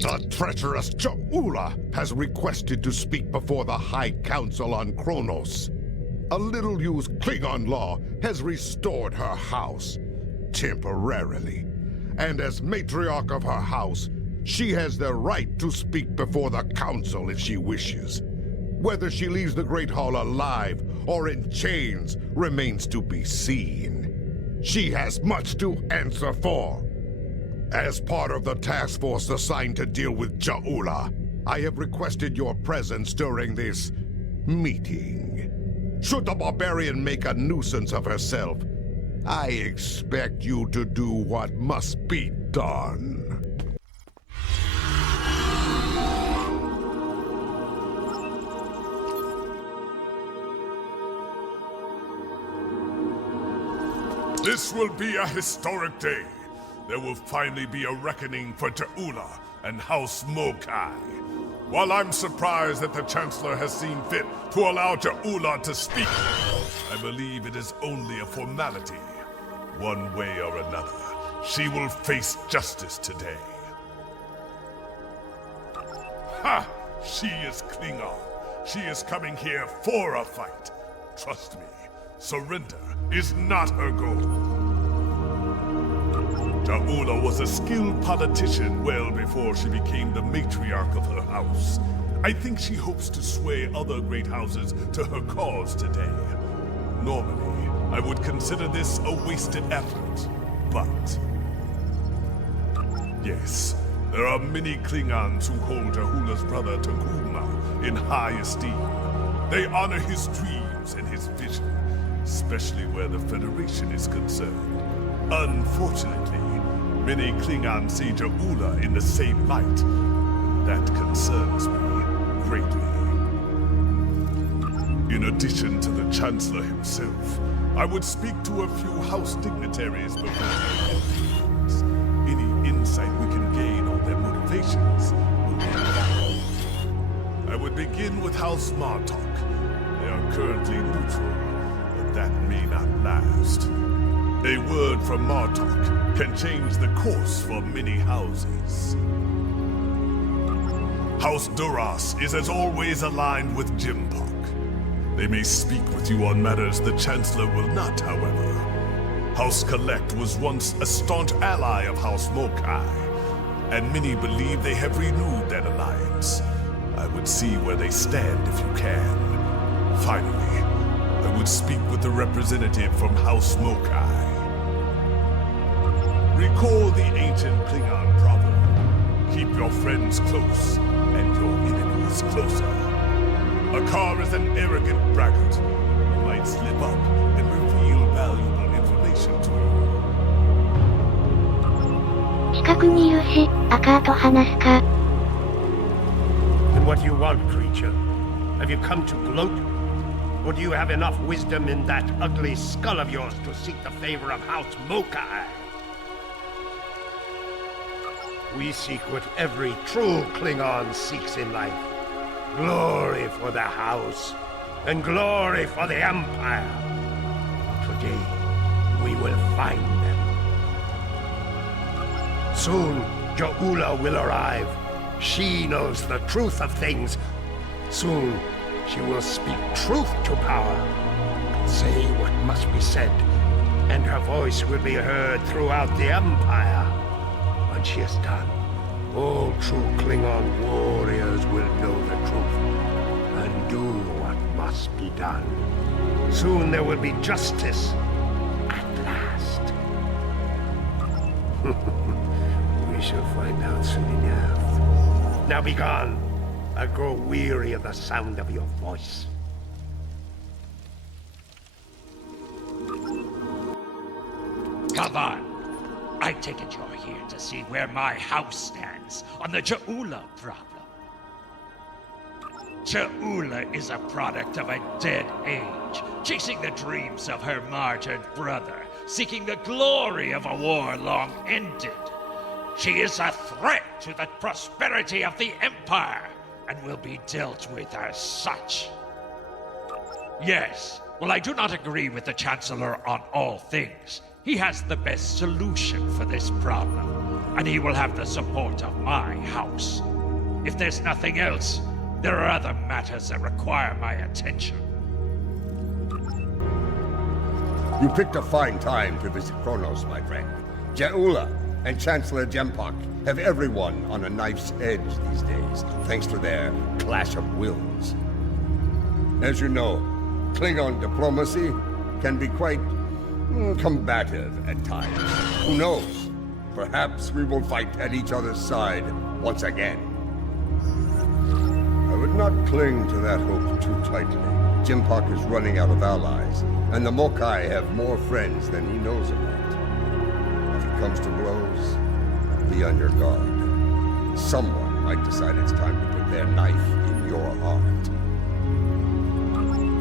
The treacherous Ja'ula has requested to speak before the High Council on Kronos. A little-used Klingon law has restored her house, temporarily. And as matriarch of her house, she has the right to speak before the Council if she wishes. Whether she leaves the Great Hall alive or in chains remains to be seen. She has much to answer for. As part of the task force assigned to deal with Ja'ula, I have requested your presence during this meeting. Should the barbarian make a nuisance of herself, I expect you to do what must be done. This will be a historic day. There will finally be a reckoning for Ja'ula and House Mokai. While I'm surprised that the Chancellor has seen fit to allow Ja'ula to speak, I believe it is only a formality. One way or another, she will face justice today. Ha! She is Klingon. She is coming here for a fight. Trust me, surrender is not her goal. Ja'ula was a skilled politician well before she became the matriarch of her house. I think she hopes to sway other great houses to her cause today. Normally, I would consider this a wasted effort, but... yes, there are many Klingons who hold Ja'ula's brother Takuma in high esteem. They honor his dreams and his vision, especially where the Federation is concerned. Unfortunately, many Klingons see Ja'ula in the same light. That concerns me greatly. In addition to the Chancellor himself, I would speak to a few House dignitaries before their meetings. Any insight we can gain on their motivations will be valuable. I would begin with House Martok. They are currently neutral, but that may not last. A word from Martok can change the course for many houses. House Duras is as always aligned with Jimpok. They may speak with you on matters the Chancellor will not, however. House Collect was once a staunch ally of House Mokai, and many believe they have renewed that alliance. I would see where they stand if you can. Finally, I would speak with the representative from House Mokai. Recall the ancient Klingon proverb. Keep your friends close, and your enemies closer. A car is an arrogant braggart. He might slip up and reveal valuable information to you. 近くにいるし、アカーと話すか? Then what do you want, creature? Have you come to gloat? Or do you have enough wisdom in that ugly skull of yours to seek the favor of House Mokai? We seek what every true Klingon seeks in life. Glory for the House, and glory for the Empire. Today, we will find them. Soon, Ja'ula will arrive. She knows the truth of things. Soon, she will speak truth to power. Say what must be said, and her voice will be heard throughout the Empire. When she is done, all true Klingon warriors will know the truth and do what must be done. Soon there will be justice. At last. We shall find out soon enough. Now be gone. I grow weary of the sound of your voice. Kavan, I take it you're here to see where my house stands on the Ja'ula problem. Ja'ula is a product of a dead age, chasing the dreams of her martyred brother, seeking the glory of a war long ended. She is a threat to the prosperity of the Empire, and will be dealt with as such. Yes, well, I do not agree with the Chancellor on all things. He has the best solution for this problem. and he will have the support of my house. If there's nothing else, there are other matters that require my attention. You picked a fine time to visit Kronos, my friend. Jaula and Chancellor Jempok have everyone on a knife's edge these days, thanks to their clash of wills. As you know, Klingon diplomacy can be quite combative at times. Who knows? Perhaps we will fight at each other's side once again. I would not cling to that hope too tightly. Jempok is running out of allies, and the Mokai have more friends than he knows about. If it comes to blows, be on your guard. Someone might decide it's time to put their knife in your heart.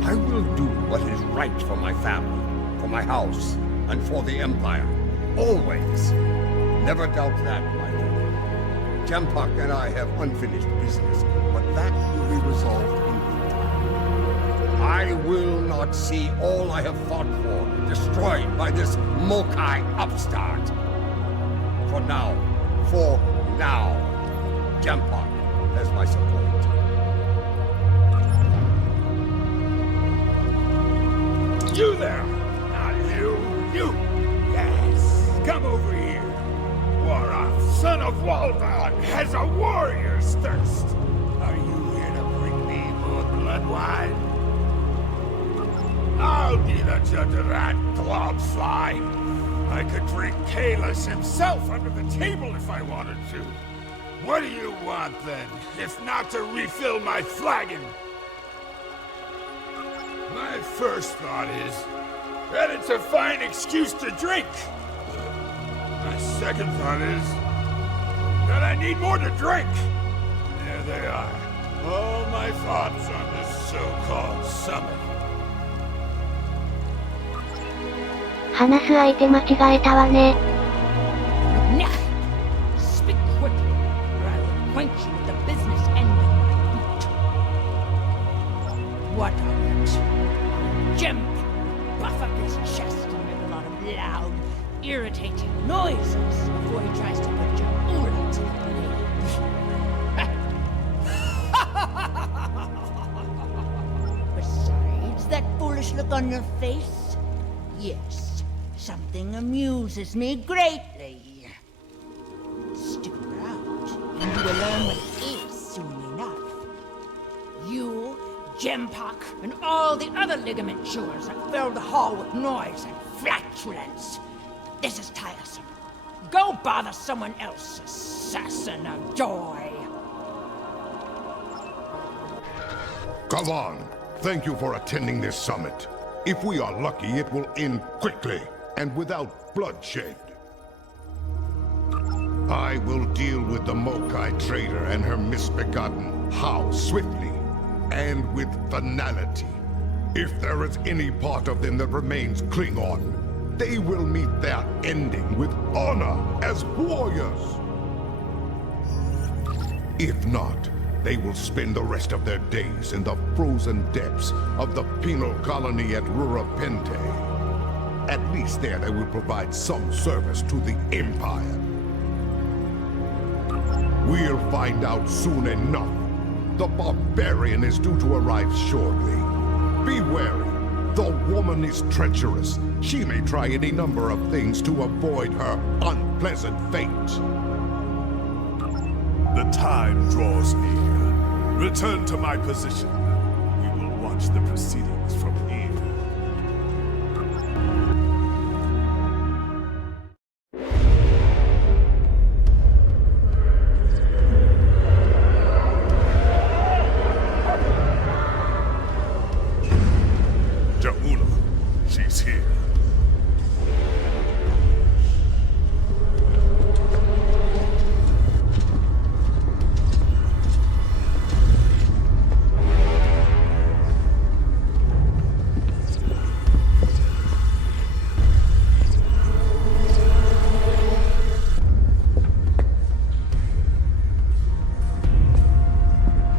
I will do what is right for my family, for my house, and for the Empire. Always. Never doubt that, my friend. Jempok and I have unfinished business, but that will be resolved in good time. I will not see all I have fought for destroyed by this Mokai upstart. For now, Jempok has my support. You there! Not you! You! Yes! Come over here! Warath, son of Waldan, has a warrior's thirst! Are you here to bring me more blood wine? I'll be the judge of that, globswine! I could drink Kalis himself under the table if I wanted to. What do you want, then, if not to refill my flagon? My first thought is that it's a fine excuse to drink. My second thought is that I need more to drink. There they are. All my thoughts on this so-called summit. 話す相手間違えたわね。Nah! Speak quickly, or I will acquaint you with the business end of my boot. What of it? Jemp! Puff up his chest and make a lot of loud, irritating noises before he tries to put your aura to the blade. Besides that foolish look on your face, yes, something amuses me greatly. Stick around, and you will learn what it is soon enough. You, Jempok, and all the other ligament chewers have filled the hall with noise and flatulence. This is tiresome. Go bother someone else, assassin of joy. Kavan, thank you for attending this summit. If we are lucky, it will end quickly and without bloodshed. I will deal with the Mokai trader and her misbegotten How swiftly and with finality. If there is any part of them that remains Klingon, they will meet their ending with honor as warriors. If not, they will spend the rest of their days in the frozen depths of the penal colony at Rurapente. At least there they will provide some service to the Empire. We'll find out soon enough. The barbarian is due to arrive shortly. Be wary. The woman is treacherous. She may try any number of things to avoid her unpleasant fate. The time draws near. Return to my position. We will watch the proceedings from here. Jaula, she's here.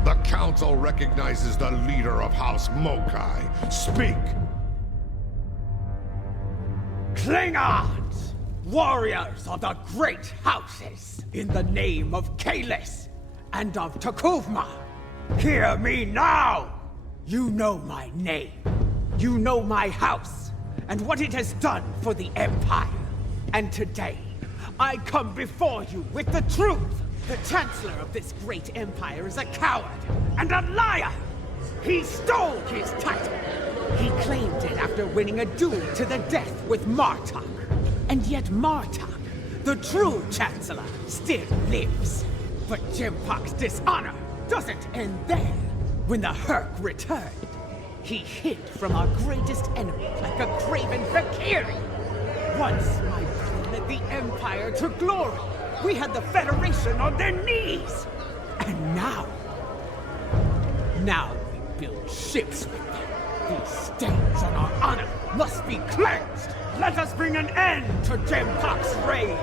The Council recognizes the leader of House Mokai. Speak! Klingons! warriors of the great houses, in the name of Kalis and of Takuvma, hear me now! You know my name, you know my house, and what it has done for the Empire. And today, I come before you with the truth. The Chancellor of this great empire is a coward and a liar! He stole his title! He claimed it after winning a duel to the death with Martok. And yet Martok, the true Chancellor, still lives. But Jimpok's dishonor doesn't end there. When the Herc returned, he hid from our greatest enemy like a craven Fakiri. Once my brother led the Empire to glory, we had the Federation on their knees. And now we build ships with them. These stains on our honor must be cleansed. Let us bring an end to Jimpok's reign.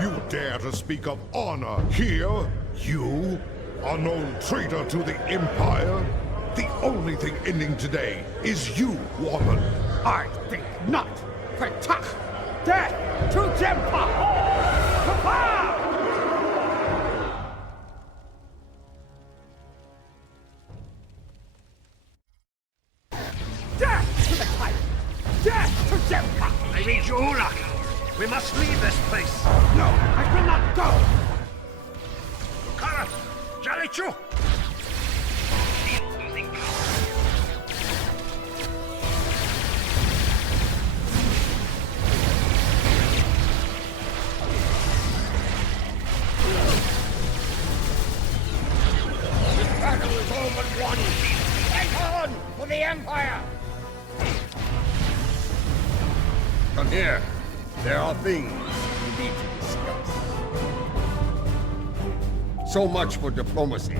You dare to speak of honor here? You? A known traitor to the Empire? The only thing ending today is you, woman. I think not. Patak! Death to Jimpok! Papa! Death to the tyrant! Death to Jimpok! I need you, Ula. We must leave this place. No, I will not go! Kara, Jalichu! This battle is all but won. Fight on for the Empire! Come here. There are things we need to discuss. So much for diplomacy.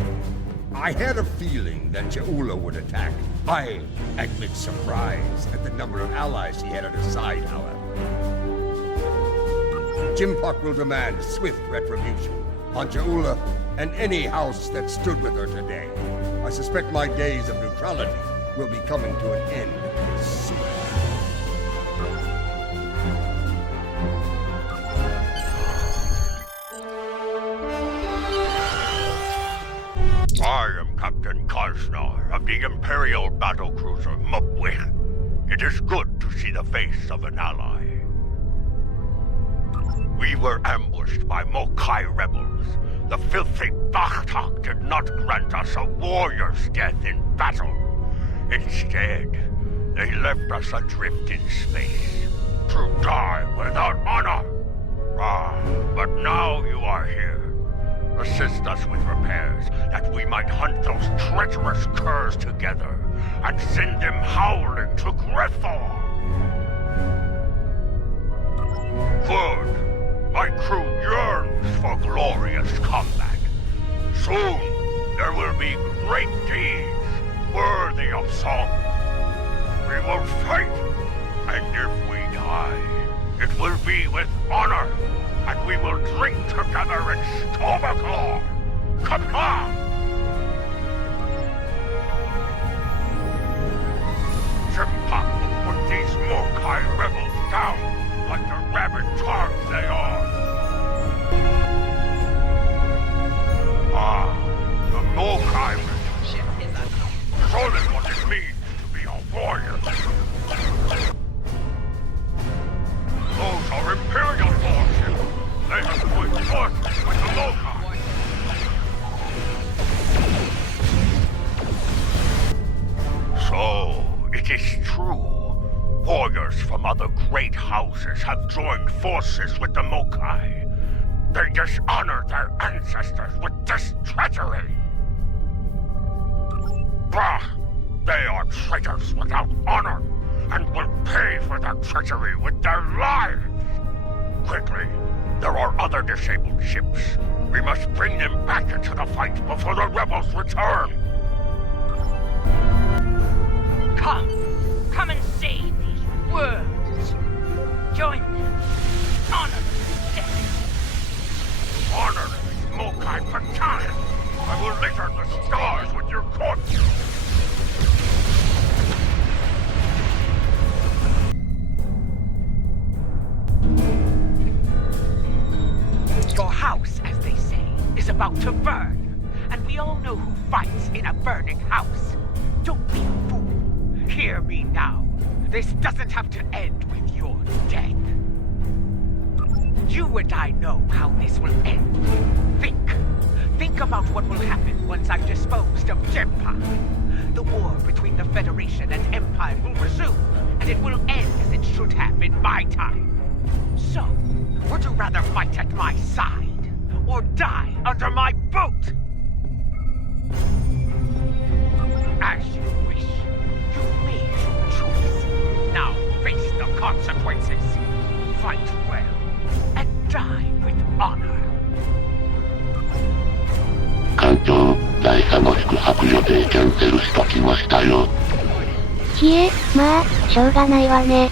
I had a feeling that Jaula would attack. I admit surprise at the number of allies he had at his side, however. Jimpok will demand swift retribution on Jaula and any house that stood with her today. I suspect my days of neutrality will be coming to an end soon. I am Captain Karsnar of the Imperial battlecruiser Mupwich. It is good to see the face of an ally. We were ambushed by Mokai rebels. The filthy Bakhtak did not grant us a warrior's death in battle. Instead, they left us adrift in space, to die without honor. But now you are here. Assist us with repairs, that we might hunt those treacherous curs together, and send them howling to Grethor. Good. My crew yearns for glorious combat. Soon, there will be great deeds, worthy of song. We will fight, and if we die, it will be with honor. And we will drink together in Stomachor! Kapla! Jimpok will put these Mokai rebels down like the rabid tards they are. The Mokai rebels. Show them what it means to be a warrior. Those are Imperial warships. They have joined forces with the Mokai. So, it is true. Warriors from other great houses have joined forces with the Mokai. They dishonor their ancestors with this treachery. Bah! They are traitors without honor, and will pay for their treachery with their lives. Quickly, there are other disabled ships. We must bring them back into the fight before the rebels return. Come and save these worms. Join them. Honor death. Honor these Mokai Battalion. I will litter the stars with your corpses. house, as they say, is about to burn. And we all know who fights in a burning house. Don't be a fool. Hear me now. This doesn't have to end with your death. You and I know how this will end. Think about what will happen once I've disposed of Empire. The war between the Federation and Empire will resume, and it will end as it should have in my time. So, would you rather fight at my side, or die under my boot? As you wish. You've made your choice. Now face the consequences. Fight well, and die with honor. 艦長、第3の宿泊予定キャンセルしときましたよ。ひえ、まあ、しょうがないわね。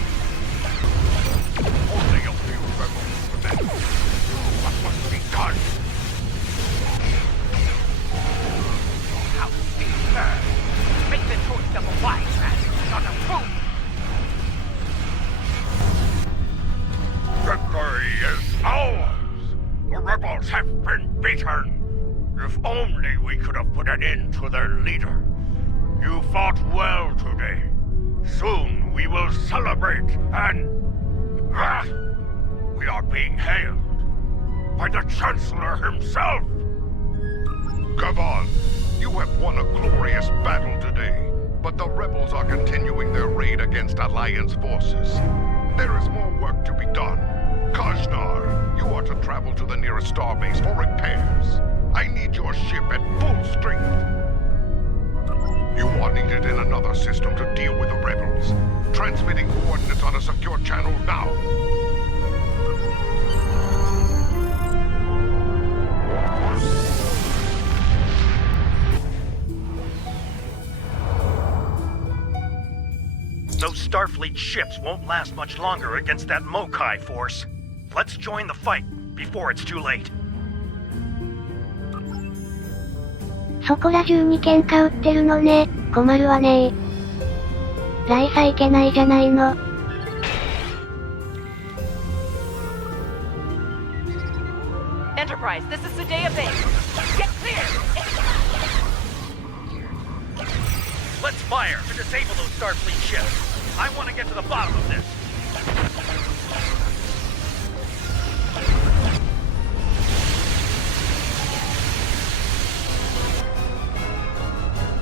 Victory is ours! The rebels have been beaten! If only we could have put an end to their leader. You fought well today. Soon we will celebrate and... we are being hailed by the Chancellor himself! Gavon, you have won a glorious battle today, but the rebels are continuing their raid against Alliance forces. There is more work to be done. Kajnar, you are to travel to the nearest starbase for repairs. I need your ship at full strength. You are needed in another system to deal with the rebels. Transmitting coordinates on a secure channel now. Those Starfleet ships won't last much longer against that Mokai force. Let's join the fight before it's too late. そこら中に喧嘩売ってるのね。困るわねー。ライサいけないじゃないの。Enterprise, this is Sudea Base. Get clear! Let's fire to disable those Starfleet ships. I want to get to the bottom of this.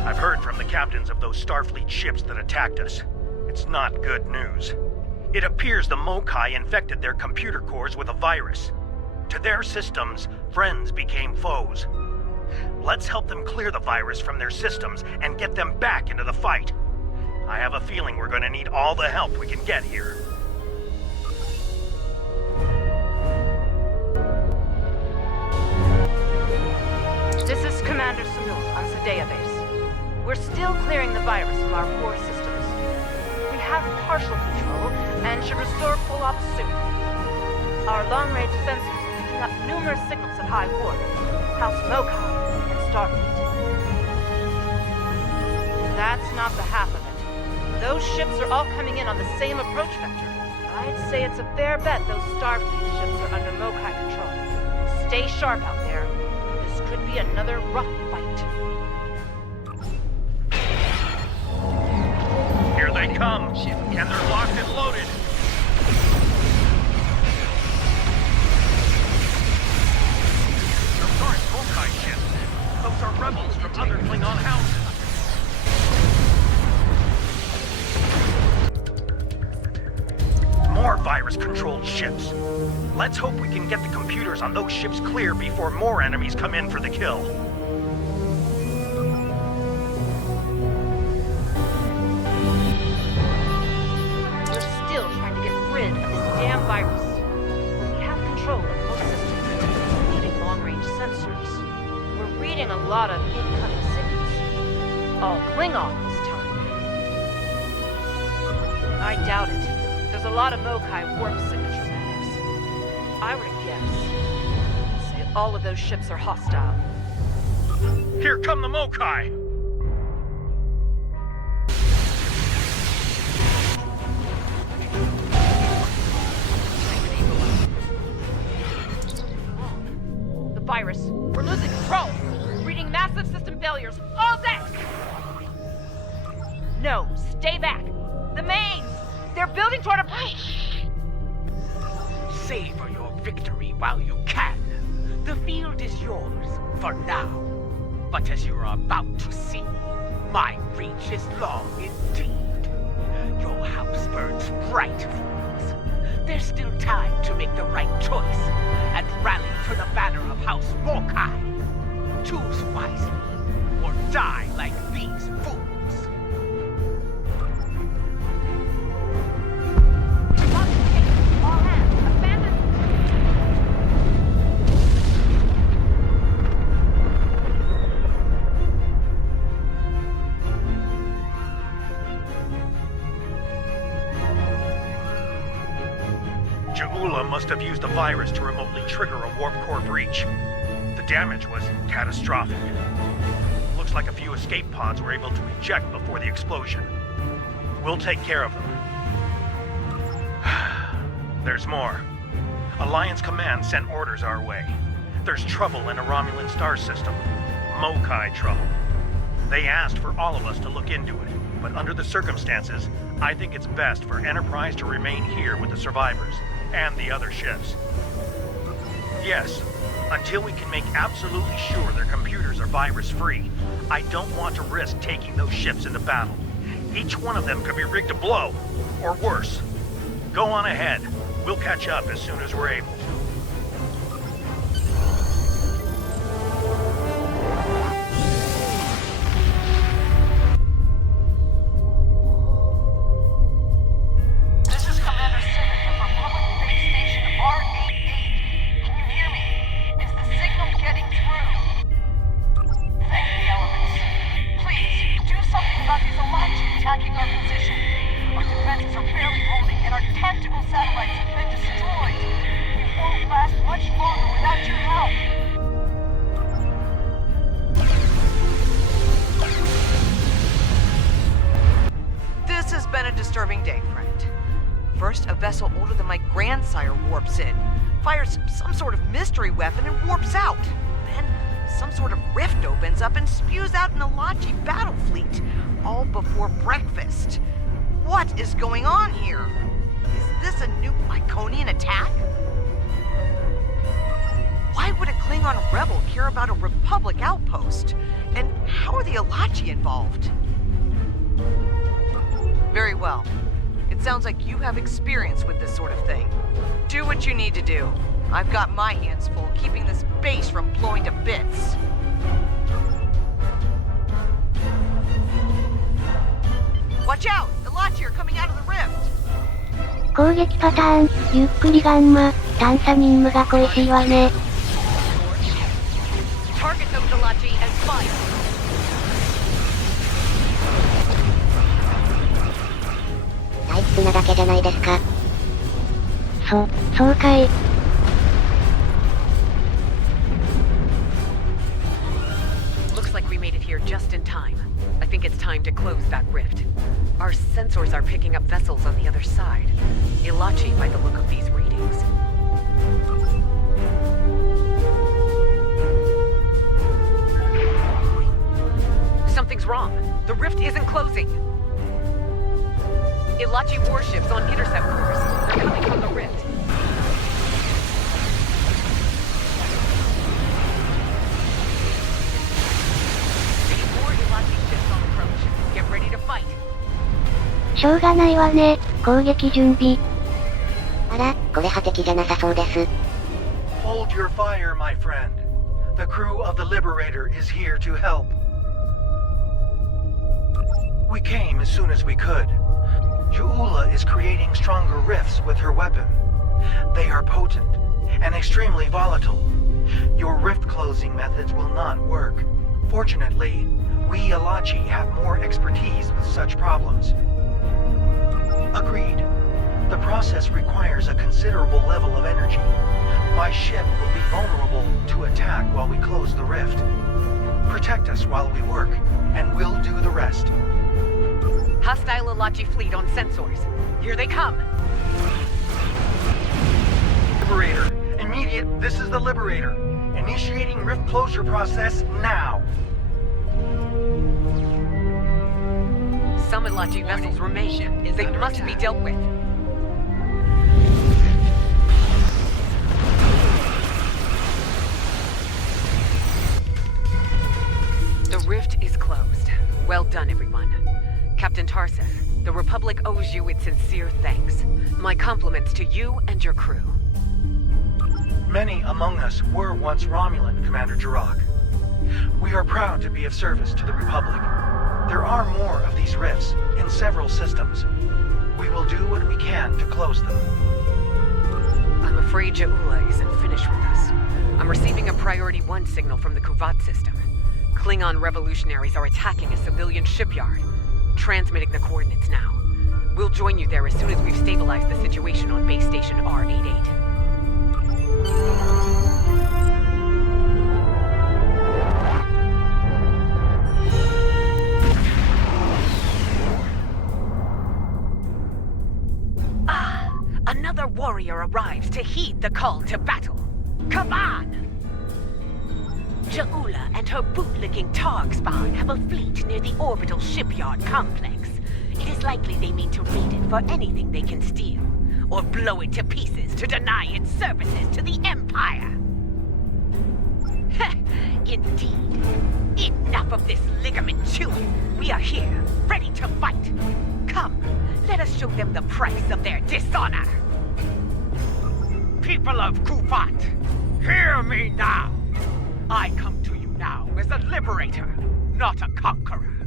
I've heard from the captains of those Starfleet ships that attacked us. It's not good news. It appears the Mokai infected their computer cores with a virus. To their systems, friends became foes. Let's help them clear the virus from their systems and get them back into the fight. I have a feeling we're going to need all the help we can get here. This is Commander Sunul on Sudea Base. We're still clearing the virus from our core systems. We have partial control and should restore full ops soon. Our long-range sensors are picking up numerous signals at high warp, House Mokai, and Starfleet. That's not the half of it. Those ships are all coming in on the same approach vector. I'd say it's a fair bet those Starfleet ships are under Mokai control. Stay sharp out there. This could be another rough fight. Here they come, and they're locked and loaded. Those aren't Mokai ships. Those are rebels from other Klingon houses. More virus-controlled ships. Let's hope we can get the computers on those ships clear before more enemies come in for the kill. We're still trying to get rid of this damn virus. We have control of most systems, including long-range sensors. We're reading a lot of incoming signals. All Klingon this time. I doubt it. There's a lot of Mokai warp signatures in this. I would guess. Say all of those ships are hostile. Here come the Mokai! virus. We're losing control. Reading massive system failures all day. No, stay back. The mains! They're building toward a breach. Savor your victory while you can. The field is yours for now. But as you're about to see, my reach is long indeed. Your house burns bright, fools. There's still time to make the right choice and rally for the banner of House Mokai. Choose wisely, or die like these fools. All hands, abandon. Jaula must have used a virus to remotely trigger a warp core breach. The damage was catastrophic. Looks like a few escape pods were able to eject before the explosion. We'll take care of them. There's more. Alliance Command sent orders our way. There's trouble in a Romulan star system. Mokai trouble. They asked for all of us to look into it, but under the circumstances, I think it's best for Enterprise to remain here with the survivors and the other ships. Yes, until we can make absolutely sure their computers are virus-free, I don't want to risk taking those ships into battle. Each one of them could be rigged to blow, or worse. Go on ahead. We'll catch up as soon as we're able. This is Commander Simmons of Republic Base Station R88. Can you hear me? Is the signal getting through? Thank the elements. Please, do something about these Alachi attacking our position. Our defenses are barely holding, and our tactical satellites have been destroyed. We won't last much longer without your help. This has been a disturbing day, friend. First, a vessel older than my grandsire warps in, fires some sort of mystery weapon and warps out. Then, some sort of rift opens up and spews out an Alachi battle fleet, all before breakfast. What is going on here? Is this a new Iconian attack? Why would a Klingon rebel care about a Republic outpost? And how are the Alachi involved? Very well. It sounds like you have experience with this sort of thing. Do what you need to do. I've got my hands full keeping this base from blowing to bits. Watch out! Alachi are coming out of the rift! 攻撃パターン、ゆっくりガンマ、探査任務が恋しいわね。Target those Alachi and fire. 退屈なだけじゃないですか。そうかい。Looks like we made it here just in time. I think it's time to close that rift. Our sensors are picking up vessels on the other side. Ilachi by the look of these readings. Something's wrong. The rift isn't closing. Ilachi warships on intercept course. They're coming from the rift. Get ready to fight. しょうがないわね。攻撃準備。あら、これ破敵じゃなさそうです。Hold your fire, my friend. The crew of the Liberator is here to help. We came as soon as we could. Jaula is creating stronger rifts with her weapon. They are potent and extremely volatile. Your rift closing methods will not work. Fortunately, we Alachi have more expertise with such problems. Agreed. The process requires a considerable level of energy. My ship will be vulnerable to attack while we close the rift. Protect us while we work, and we'll do the rest. Hostile Alachi fleet on sensors. Here they come. Liberator. Immediate. This is the Liberator. Initiating rift closure process now. Some Elachi vessels remain. They must be dealt with. The rift is closed. Well done, everyone. Captain Tarsef, the Republic owes you its sincere thanks. My compliments to you and your crew. Many among us were once Romulan, Commander Jirok. We are proud to be of service to the Republic. There are more of these rifts in several systems. We will do what we can to close them. I'm afraid Jaula isn't finished with us. I'm receiving a Priority 1 signal from the Kuvat system. Klingon revolutionaries are attacking a civilian shipyard. Transmitting the coordinates now. We'll join you there as soon as we've stabilized the situation on base station R88. Another warrior arrives to heed the call to battle. Come on! Jaula and her bootlicking Targ spawn have a fleet near the orbital shipyard complex. It is likely they mean to raid it for anything they can steal, or blow it to pieces to deny its services to the Empire. Indeed. Enough of this ligament chewing. We are here, ready to fight. Come, let us show them the price of their dishonor. People of Kuvat, hear me now. I come to you now as a liberator, not a conqueror.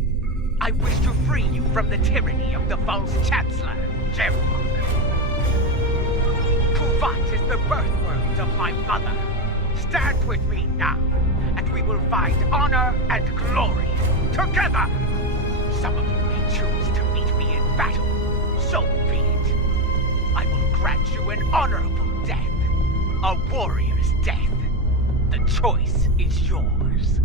I wish to free you from the tyranny of the false Chancellor, Jempak. Kuvat is the birthworld of my mother. Stand with me now, and we will find honor and glory together. Some of you may choose to meet me in battle. So be it. I will grant you an honorable death. A warrior's death. The choice is yours.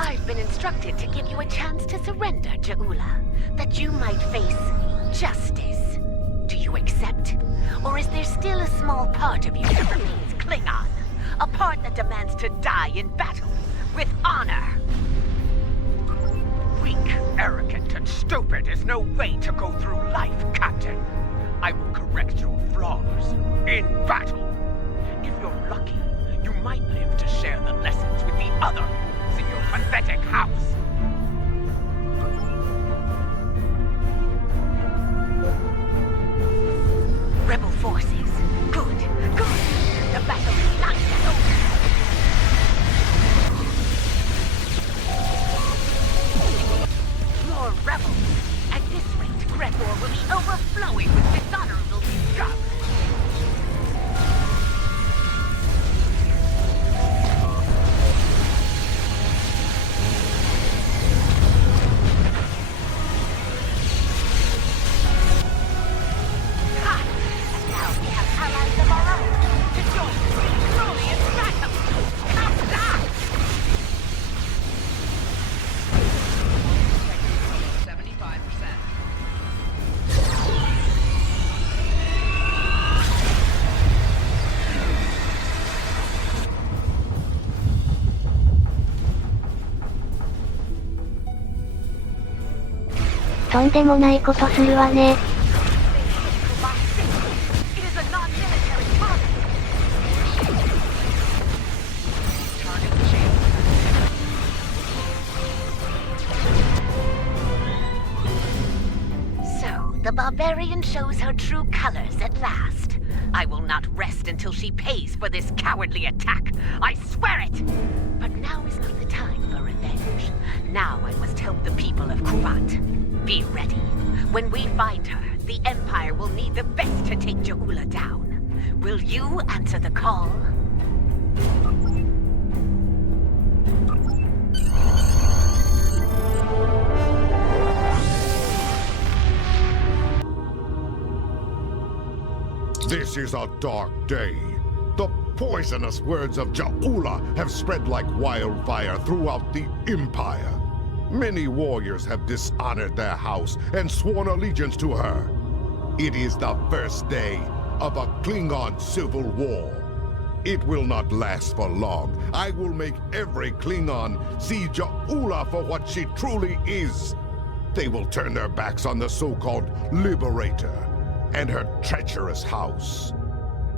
I've been instructed to give you a chance to surrender, Jaula, that you might face justice. Do you accept? Or is there still a small part of you that remains Klingon? A part that demands to die in battle, with honor? Weak, arrogant, and stupid is no way to go through life, Captain. I will correct your flaws in battle. If you're lucky, you might live to share the lessons with the others in your pathetic house. Rebel forces. Good, good. The battle is not yet over. More rebels. At this rate, Gretor will be overflowing with dishonorable scum.とんでもないことするわね。The barbarian shows her true colors at last. I will not rest until she pays for this cowardly attack. I swear it! But now is not the time for revenge. Now I must help the people of Kuvat. Be ready. When we find her, the Empire will need the best to take Jaula down. Will you answer the call? This is a dark day. The poisonous words of Ja'ula have spread like wildfire throughout the Empire. Many warriors have dishonored their house and sworn allegiance to her. It is the first day of a Klingon civil war. It will not last for long. I will make every Klingon see Ja'ula for what she truly is. They will turn their backs on the so-called Liberator and her treacherous house.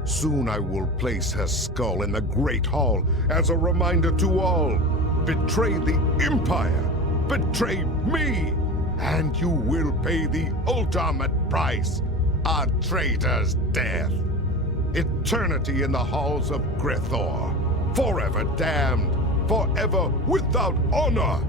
Soon I will place her skull in the Great Hall as a reminder to all. Betray the Empire, betray me, and you will pay the ultimate price, a traitor's death. Eternity in the halls of Grithor, forever damned, forever without honor.